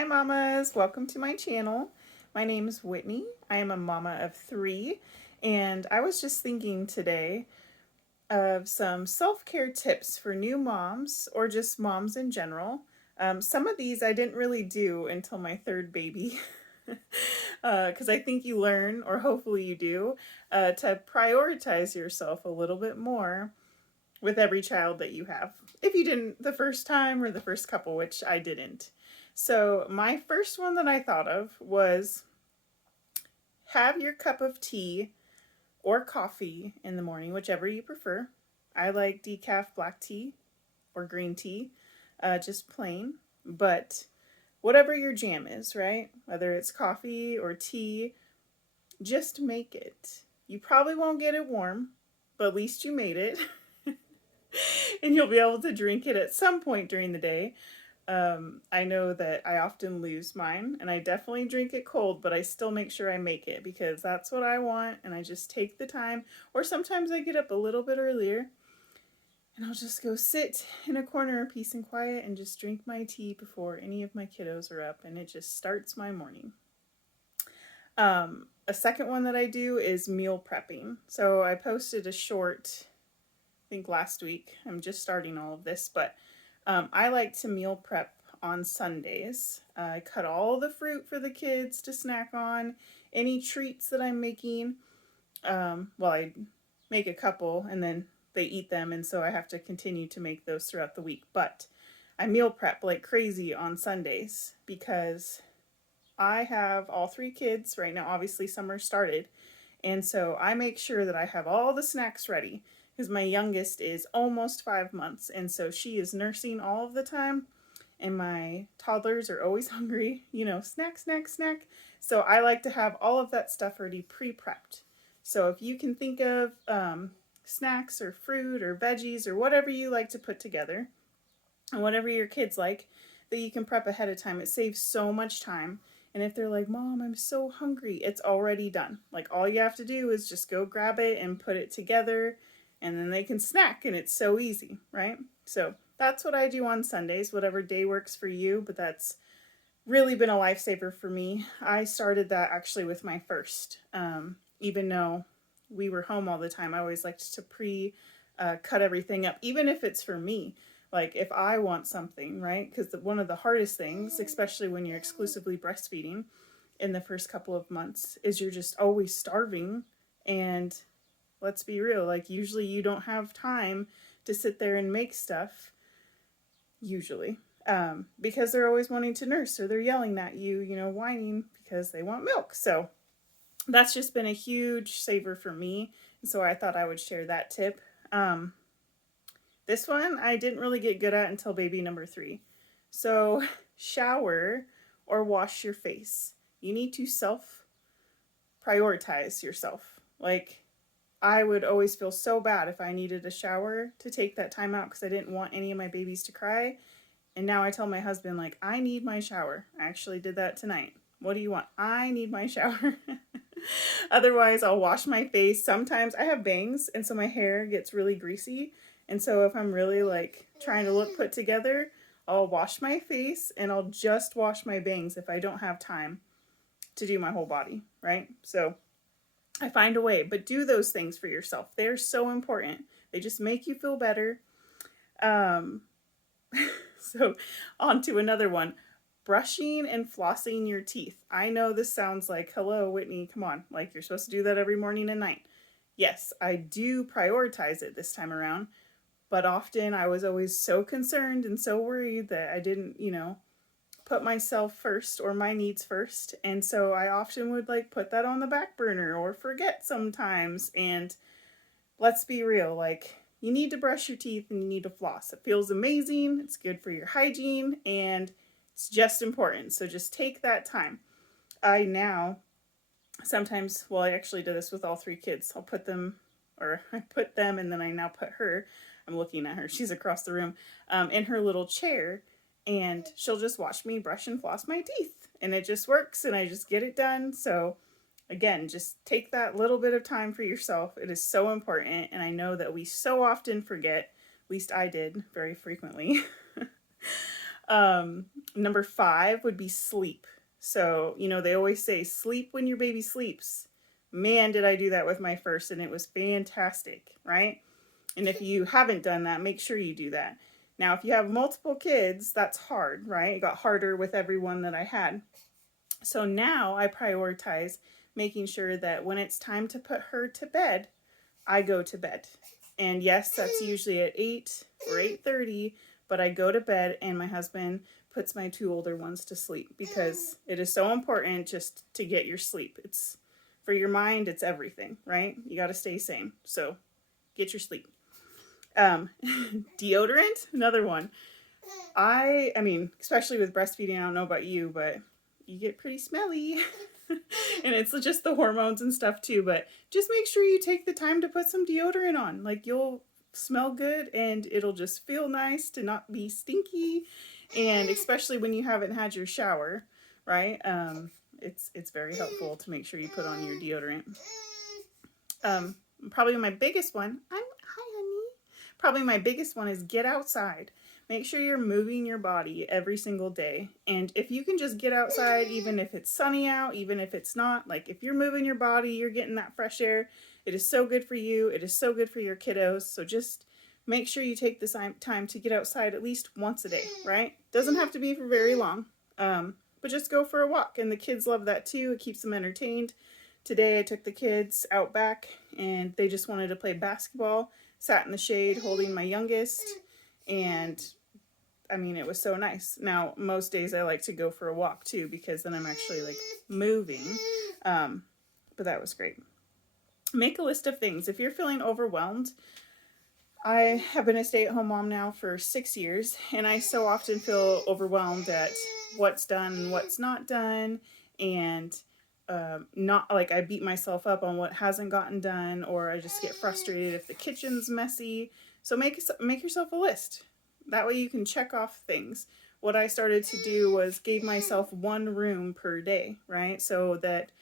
Hi mamas, welcome to my channel. My name is Whitney. I am a mama of 3 and I was just thinking today of some self-care tips for new moms or just moms in general. Some of these I didn't really do until my third baby because I think you learn, or hopefully you do, to prioritize yourself a little bit more with every child that you have. If you didn't the first time or the first couple, which I didn't. So, my first one that I thought of was have your cup of tea or coffee in the morning, whichever you prefer. I like decaf black tea or green tea, just plain. But whatever your jam is, right? Whether it's coffee or tea, just make it. You probably won't get it warm, but at least you made it. And you'll be able to drink it at some point during the day. I know that I often lose mine, and I definitely drink it cold, but I still make sure I make it because that's what I want, and I just take the time. Or sometimes I get up a little bit earlier, and I'll just go sit in a corner of peace and quiet and just drink my tea before any of my kiddos are up, and it just starts my morning. A second one that I do is meal prepping. So I posted a short, I think last week. I'm just starting all of this, but I like to meal prep on Sundays. I cut all the fruit for the kids to snack on, any treats that I'm making. I make a couple and then they eat them, and so I have to continue to make those throughout the week. But I meal prep like crazy on Sundays because I have all 3 kids right now. Obviously, summer started, and so I make sure that I have all the snacks ready because my youngest is almost 5 months, and so she is nursing all of the time, and my toddlers are always hungry, snack, snack, snack. So I like to have all of that stuff already pre-prepped. So if you can think of snacks or fruit or veggies or whatever you like to put together, and whatever your kids like, that you can prep ahead of time, it saves so much time. And if they're like, Mom, I'm so hungry, it's already done. Like, all you have to do is just go grab it and put it together, and then they can snack, and it's so easy, right? So that's what I do on Sundays, whatever day works for you, but that's really been a lifesaver for me. I started that actually with my first. Even though we were home all the time, I always liked to cut everything up, even if it's for me. Like if I want something, right? Because one of the hardest things, especially when you're exclusively breastfeeding in the first couple of months, is you're just always starving. And let's be real, like usually you don't have time to sit there and make stuff, usually, because they're always wanting to nurse or they're yelling at you, whining because they want milk. So that's just been a huge saver for me. And so I thought I would share that tip. This one I didn't really get good at until baby number 3. So shower or wash your face. You need to self prioritize yourself. Like, I would always feel so bad if I needed a shower to take that time out because I didn't want any of my babies to cry. And now I tell my husband, like, I need my shower. I actually did that tonight. What do you want? I need my shower. Otherwise, I'll wash my face. Sometimes I have bangs, and so my hair gets really greasy. And so if I'm really like trying to look put together, I'll wash my face and I'll just wash my bangs if I don't have time to do my whole body, right? So I find a way, but do those things for yourself. They're so important. They just make you feel better. Um, so on to another one. Brushing and flossing your teeth. I know this sounds like, hello, Whitney, come on. Like, you're supposed to do that every morning and night. Yes, I do prioritize it this time around, but often I was always so concerned and so worried that I didn't, put myself first or my needs first. And so I often would like put that on the back burner or forget sometimes. And let's be real, like, you need to brush your teeth and you need to floss. It feels amazing, it's good for your hygiene, and it's just important. So just take that time. I now sometimes, well, I actually did this with all 3 kids. I put them, and then I now put her, I'm looking at her, she's across the room, in her little chair, and she'll just watch me brush and floss my teeth. And it just works, and I just get it done. So again, just take that little bit of time for yourself. It is so important, and I know that we so often forget, at least I did very frequently. Number 5 would be sleep. So, they always say sleep when your baby sleeps. Man, did I do that with my first, and it was fantastic, right? And if you haven't done that, make sure you do that. Now, if you have multiple kids, that's hard, right? It got harder with every one that I had. So now I prioritize making sure that when it's time to put her to bed, I go to bed. And yes, that's usually at 8 or 8:30, but I go to bed and my husband puts my 2 older ones to sleep because it is so important just to get your sleep. It's for your mind, it's everything, right? You got to stay sane. So get your sleep. Deodorant, another one. I mean, especially with breastfeeding, I don't know about you, but you get pretty smelly. And it's just the hormones and stuff too, but just make sure you take the time to put some deodorant on. Like, you'll smell good and it'll just feel nice to not be stinky. And especially when you haven't had your shower, right? It's very helpful to make sure you put on your deodorant. Probably my biggest one, hi honey. Probably my biggest one is get outside. Make sure you're moving your body every single day. And if you can just get outside, even if it's sunny out, even if it's not, like if you're moving your body, you're getting that fresh air. It is so good for you. It is so good for your kiddos. So just make sure you take the time to get outside at least once a day, right? Doesn't have to be for very long, but just go for a walk. And the kids love that too. It keeps them entertained. Today I took the kids out back and they just wanted to play basketball. Sat in the shade holding my youngest, and I mean, it was so nice. Now, most days I like to go for a walk too, because then I'm actually like moving. But that was great. Make a list of things. If you're feeling overwhelmed, I have been a stay-at-home mom now for 6 years, and I so often feel overwhelmed at what's done and what's not done, and not like I beat myself up on what hasn't gotten done, or I just get frustrated if the kitchen's messy. So make yourself a list. That way you can check off things. What I started to do was gave myself 1 room per day, right? So that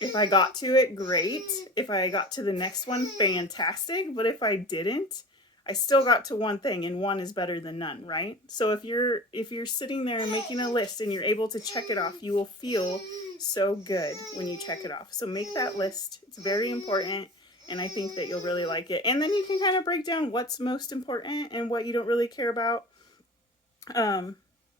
if I got to it, great. If I got to the next one, fantastic. But if I didn't, I still got to one thing, and one is better than none, right? So if you're sitting there making a list and you're able to check it off, you will feel so good when you check it off. So make that list. It's very important, and I think that you'll really like it. And then you can kind of break down what's most important and what you don't really care about,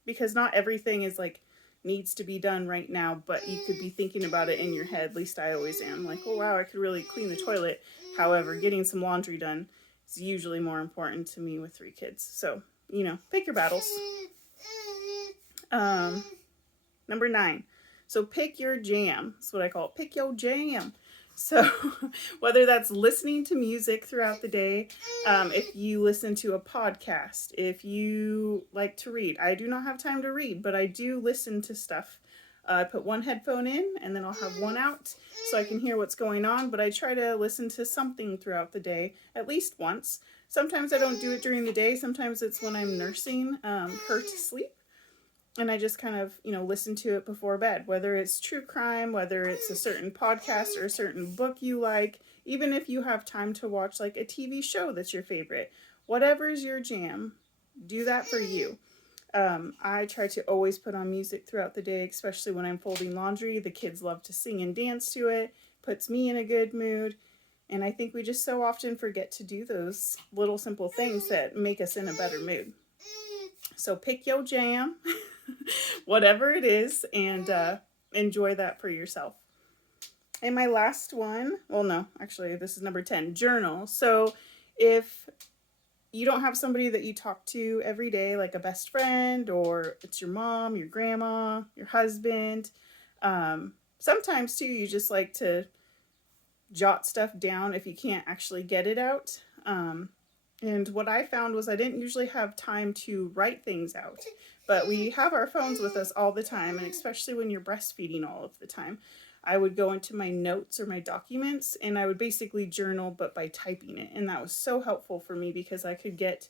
because not everything is like needs to be done right now, but you could be thinking about it in your head. At least I always am, like, oh wow, I could really clean the toilet. However, getting some laundry done is usually more important to me with 3 kids. So, pick your battles. Number 9. So pick your jam. That's what I call it. Pick your jam. So whether that's listening to music throughout the day, if you listen to a podcast, if you like to read. I do not have time to read, but I do listen to stuff. I put one headphone in and then I'll have one out so I can hear what's going on, but I try to listen to something throughout the day at least once. Sometimes I don't do it during the day. Sometimes it's when I'm nursing her to sleep. And I just kind of, listen to it before bed, whether it's true crime, whether it's a certain podcast or a certain book you like, even if you have time to watch like a TV show that's your favorite, whatever's your jam, do that for you. I try to always put on music throughout the day, especially when I'm folding laundry. The kids love to sing and dance to it, puts me in a good mood. And I think we just so often forget to do those little simple things that make us in a better mood. So pick your jam, whatever it is, and enjoy that for yourself. And my last one, well, no, actually, this is number 10, journal. So if you don't have somebody that you talk to every day, like a best friend, or it's your mom, your grandma, your husband, sometimes too, you just like to jot stuff down if you can't actually get it out. And what I found was I didn't usually have time to write things out, but we have our phones with us all the time, and especially when you're breastfeeding all of the time. I would go into my notes or my documents and I would basically journal, but by typing it. And that was so helpful for me because I could get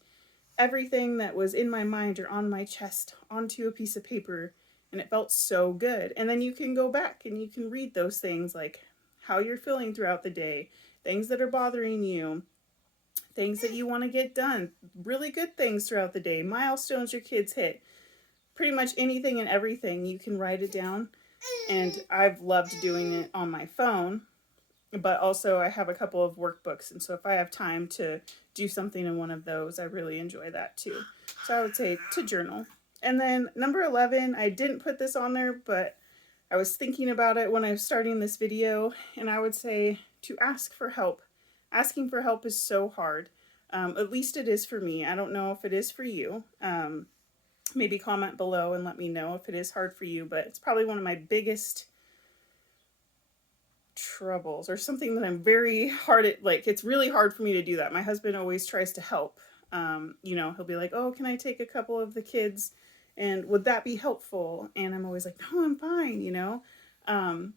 everything that was in my mind or on my chest onto a piece of paper, and it felt so good. And then you can go back and you can read those things, like how you're feeling throughout the day, things that are bothering you, things that you want to get done, really good things throughout the day, milestones your kids hit. pretty much anything and everything, you can write it down. And I've loved doing it on my phone, but also I have a couple of workbooks. And so if I have time to do something in one of those, I really enjoy that too. So I would say to journal. And then number 11, I didn't put this on there, but I was thinking about it when I was starting this video, and I would say to ask for help. Asking for help is so hard. At least it is for me. I don't know if it is for you. Maybe comment below and let me know if it is hard for you, but it's probably one of my biggest troubles, or something that I'm very hard at. Like, it's really hard for me to do that. My husband always tries to help. You know, he'll be like, oh, can I take a couple of the kids? And would that be helpful? And I'm always like, no, I'm fine, you know? And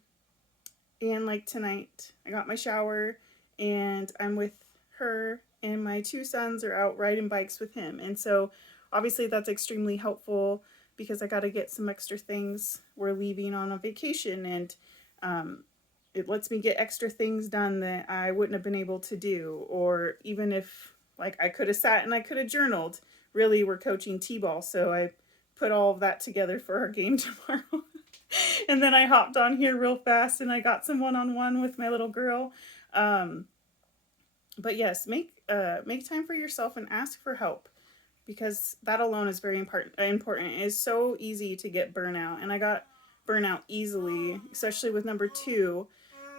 like tonight, I got my shower and I'm with her, and my 2 sons are out riding bikes with him. And so obviously that's extremely helpful because I got to get some extra things. We're leaving on a vacation, and it lets me get extra things done that I wouldn't have been able to do. Or even if, like, I could have sat and I could have journaled. Really, we're coaching t-ball, so I put all of that together for our game tomorrow. And then I hopped on here real fast and I got some one-on-one with my little girl. But yes, make time for yourself and ask for help, because that alone is very important. It is so easy to get burnout, and I got burnout easily, especially with number 2,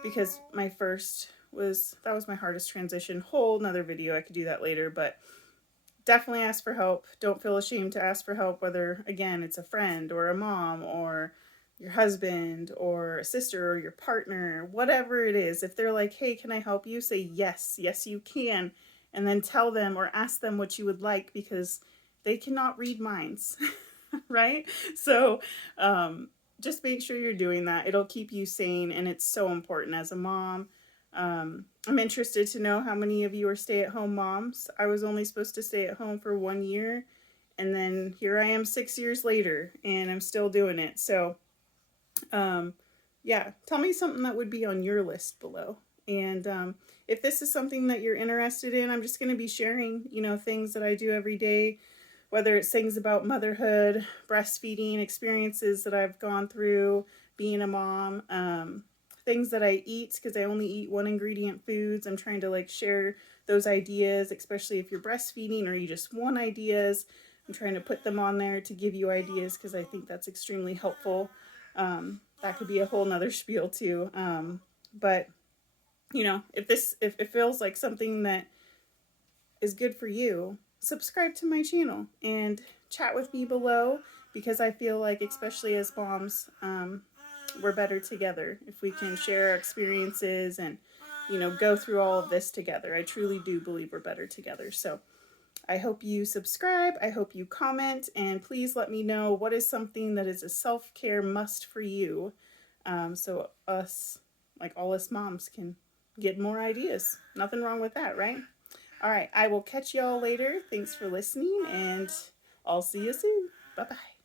because my first was my hardest transition. Whole another video, I could do that later, but definitely ask for help. Don't feel ashamed to ask for help, whether, again, it's a friend or a mom or your husband or a sister or your partner, whatever it is. If they're like, hey, can I help you? Say yes, yes you can, and then tell them or ask them what you would like, because they cannot read minds, right? So just make sure you're doing that. It'll keep you sane, and it's so important as a mom. I'm interested to know how many of you are stay-at-home moms. I was only supposed to stay at home for 1 year, and then here I am 6 years later, and I'm still doing it. So yeah, tell me something that would be on your list below. And if this is something that you're interested in, I'm just going to be sharing, you know, things that I do every day, whether it's things about motherhood, breastfeeding, experiences that I've gone through, being a mom, things that I eat, because I only eat 1 ingredient foods. I'm trying to like share those ideas, especially if you're breastfeeding or you just want ideas. I'm trying to put them on there to give you ideas, because I think that's extremely helpful. That could be a whole nother spiel too. But you know, if it feels like something that is good for you, subscribe to my channel and chat with me below, because I feel like, especially as moms, we're better together if we can share our experiences and, you know, go through all of this together. I truly do believe we're better together. So I hope you subscribe. I hope you comment, and please let me know what is something that is a self-care must for you. So us, like all us moms, can get more ideas. Nothing wrong with that, right? All right, I will catch y'all later. Thanks for listening, and I'll see you soon. Bye-bye.